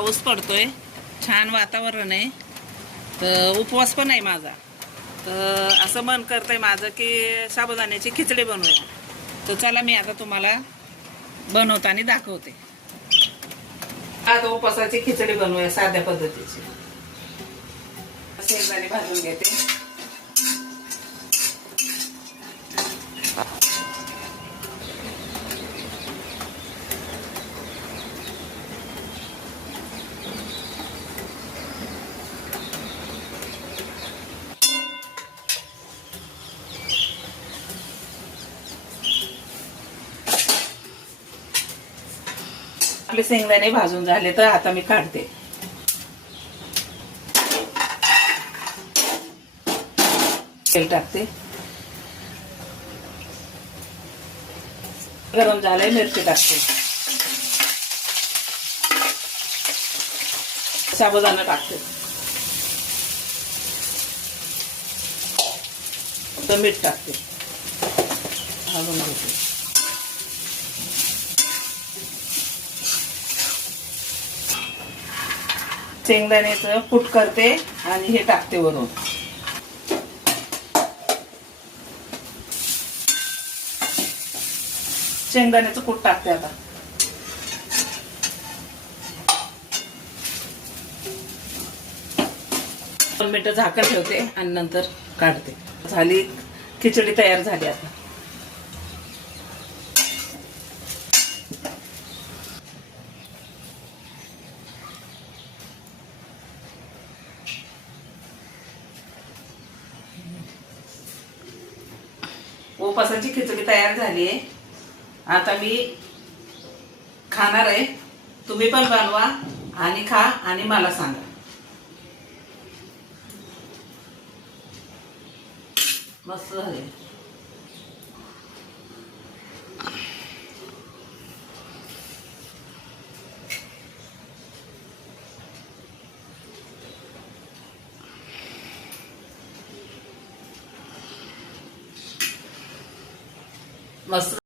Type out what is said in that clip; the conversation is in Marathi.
पाऊस पडतोय, छान वातावरण आहे, तर उपवास पण आहे माझा. तर असं मन करतंय माझं की साबुदाण्याची खिचडी बनवूया. तर चला मी आता तुम्हाला बनवताना दाखवते. आता उपवासाची खिचडी बनवूया साध्या पद्धतीची. शेंगदाणे भाजून घेते. आपले शेंगदाणे भाजून झाले तर आता मी काढते. तेल टाकते. गरम झालंय, मिरची टाकते. साबुदाणा टाकते. तर मीठ टाकते. घालून घेते. शेंगदाण्याचं कूट करते आणि हे टाकते वरून. शेंगदाण्याचं कूट टाकते आता. दोन मिनिटं झाकण ठेवते आणि नंतर काढते. झाली खिचडी, तयार झाली आता. उपासाची खिचडी तयार झाली आहे. आता मी खाणार आहे. तुम्ही पण बनवा आणि खा आणि मला सांगा. मस्त झाले. मस्त.